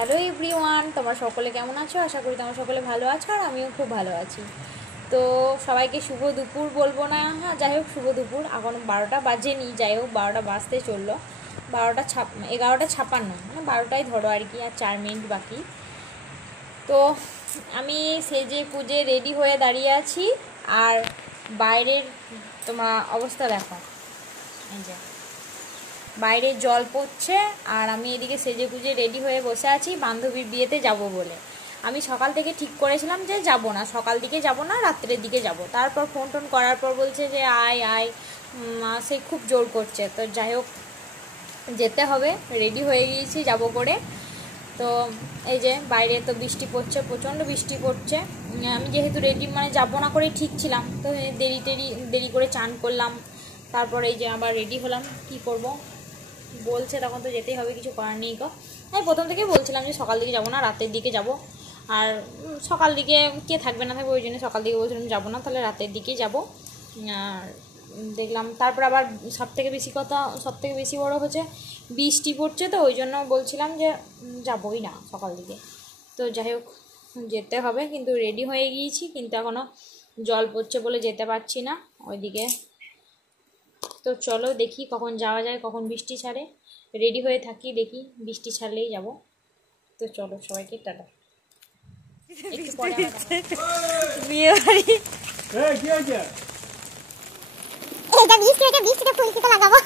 Hello everyone, তোমরা সকলে কেমন আছো? আশা করি তোমরা সকলে ভালো আছো আর আমিও খুব ভালো আছি। তো সবাইকে শুভ দুপুর বলবো না, হ্যাঁ যাই হোক শুভ দুপুর। এখন 12টা বাজেনি, যাই হোক 12টা বাজতে চললো। 11:56, মানে 12টাই ধরো আর কি, আর 4 মিনিট বাকি। তো আমি সেজে কুজে রেডি হয়ে দাঁড়িয়ে আছি, আর বাইরের তোমার অবস্থা দেখো, এই যে বাইরে জল পড়ছে, আর আমি এদিকে সেজে গুজে রেডি হয়ে বসে আছি বান্ধবীর বিয়েতে যাব বলে। আমি সকাল থেকে ঠিক করেছিলাম যে যাব না, সকাল দিকে যাব না, রাত্রের দিকে যাব। তারপর ফোন টোন করার পর বলছে যে আয় আয়, সে খুব জোর করছে। তো যাই হোক যেতে হবে, রেডি হয়ে গিয়েছি যাব করে। তো এই যে বাইরে তো বৃষ্টি পড়ছে, প্রচণ্ড বৃষ্টি পড়ছে। আমি যেহেতু রেডি মানে যাবো না করে ঠিক ছিলাম, তো দেরি করে চান করলাম। তারপর এই যে আবার রেডি হলাম, কি করব, বলছে তখন তো যেতেই হবে, কিছু করার নেই। আমি প্রথম থেকে বলছিলাম যে সকাল দিকে যাবো না, রাতের দিকে যাব। আর সকাল দিকে কে থাকবে না থাকবে, ওই জন্য সকাল দিকে বলছিলাম যাবো না, তাহলে রাতের দিকেই যাব। আর দেখলাম তারপর আবার সব থেকে বেশি বড় হচ্ছে বৃষ্টি পড়ছে, তো ওই জন্য বলছিলাম যে যাবোই না সকাল দিকে। তো যাই হোক যেতে হবে, কিন্তু রেডি হয়ে গিয়েছি, কিন্তু এখনও জল পড়ছে বলে যেতে পারছি না ওইদিকে। তো চলো দেখি কখন যাওয়া যায়, কখন বৃষ্টি ছাড়ে। রেডি হয়ে থাকি, দেখি বৃষ্টি ছাড়লেই যাব। তো চলো সবাইকে টাটা। একটু পরে বিয়ে বাড়ি বৃষ্টিতে ফুলকিতে লাগাবো।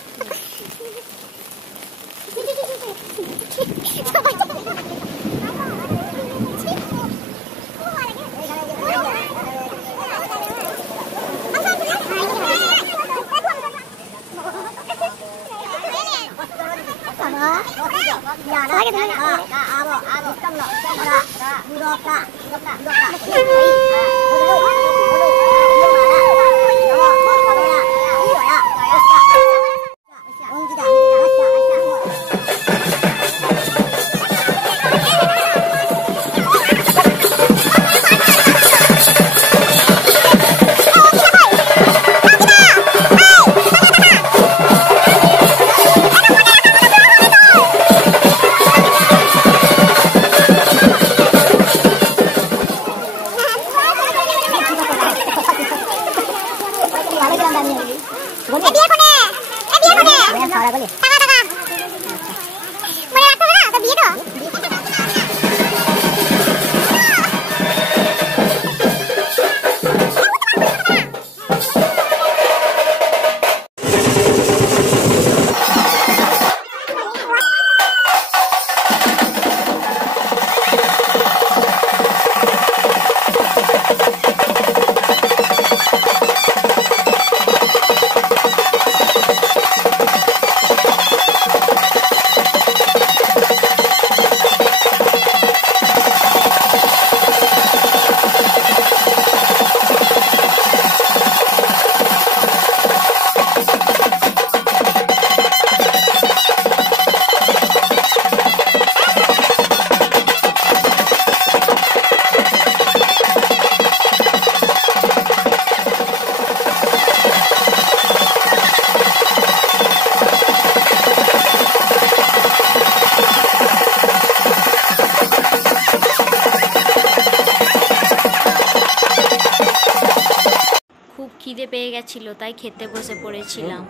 খিদে পেয়ে গেছিল, তাই খেতে বসে পড়েছিলাম।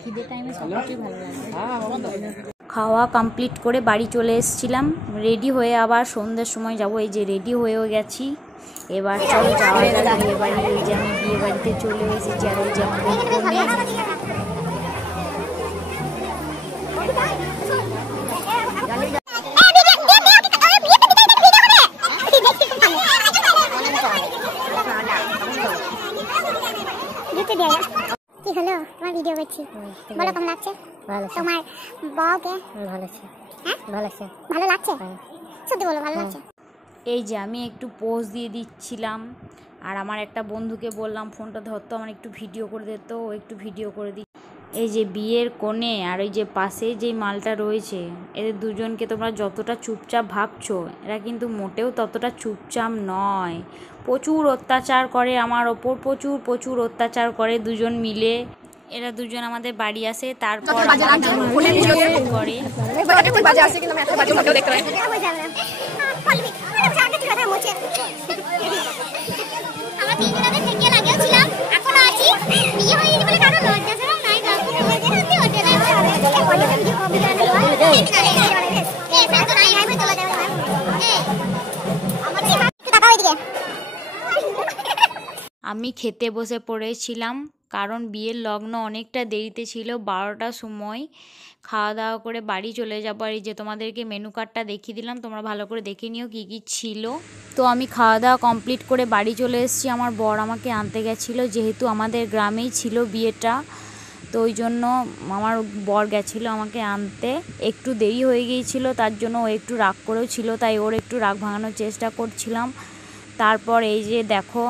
খিদে টাইমে সব কিছুই ভালো লাগে। খাওয়া কমপ্লিট করে বাড়ি চলে এসেছিলাম, রেডি হয়ে আবার সন্ধ্যের সময় যাব। এই যে রেডি হয়েও গেছি, এবার চলো যাওয়া যাক বিয়ে বাড়ি। এই যে আমি বিয়ে বাড়িতে চলে এসেছি, আর ওই যে আমাদের ফোনে কি হলো, তোমার ভিডিও করছি, বলো কেমন লাগছে? ভালো। তোমার বউকে ভালো লাগছে? হ্যাঁ ভালো লাগছে। ভালো লাগছে, সত্যি বলো ভালো লাগছে। এই যে আমি একটু পোজ দিয়ে দিচ্ছিলাম, আর আমার একটা বন্ধুকে বললাম ফোনটা ধরতো, আমার একটু ভিডিও করে দিত, ও একটু ভিডিও করে দিই। এই যে বিয়ের কোণে আর ওই যে পাশে যেই মালটা রয়েছে, এদের দুজনকে তোমরা যতটা চুপচাপ ভাবছো, এরা কিন্তু মোটেও ততটা চুপচাপ নয়। প্রচুর অত্যাচার করে আমার ওপর, প্রচুর অত্যাচার করে দুজন মিলে। এরা দুজন আমাদের বাড়ি আসে, তারপর করে আমি খেতে বসে পড়েছিলাম, কারণ বিয়ের লগ্ন অনেকটা দেরিতে ছিল, 12টার সময়। খাওয়া দাওয়া করে বাড়ি চলে যাবো। আর এই যে তোমাদেরকে মেনু কার্ডটা দেখিয়ে দিলাম, তোমরা ভালো করে দেখে নিও কী কী ছিল। তো আমি খাওয়া দাওয়া কমপ্লিট করে বাড়ি চলে এসেছি। আমার বর আমাকে আনতে গেছিলো, যেহেতু আমাদের গ্রামেই ছিল বিয়েটা, তো ওই জন্য আমার বর গেছিলো আমাকে আনতে। একটু দেরি হয়ে গিয়েছিলো, তার জন্য ও একটু রাগ করেও ছিল, তাই ওর একটু রাগ ভাঙানোর চেষ্টা করছিলাম। তারপর এই যে দেখো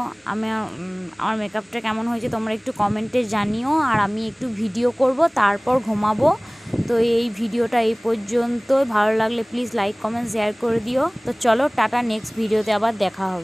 আমার মেকআপটা কেমন হয়েছে তোমরা একটু কমেন্টে জানিও। আর আমি একটু ভিডিও করব, তারপর ঘুমাবো। তো এই ভিডিওটা এই পর্যন্ত। ভালো লাগলে প্লিজ লাইক কমেন্ট শেয়ার করে দিও। তো চলো টাটা, নেক্সট ভিডিওতে আবার দেখা হবে।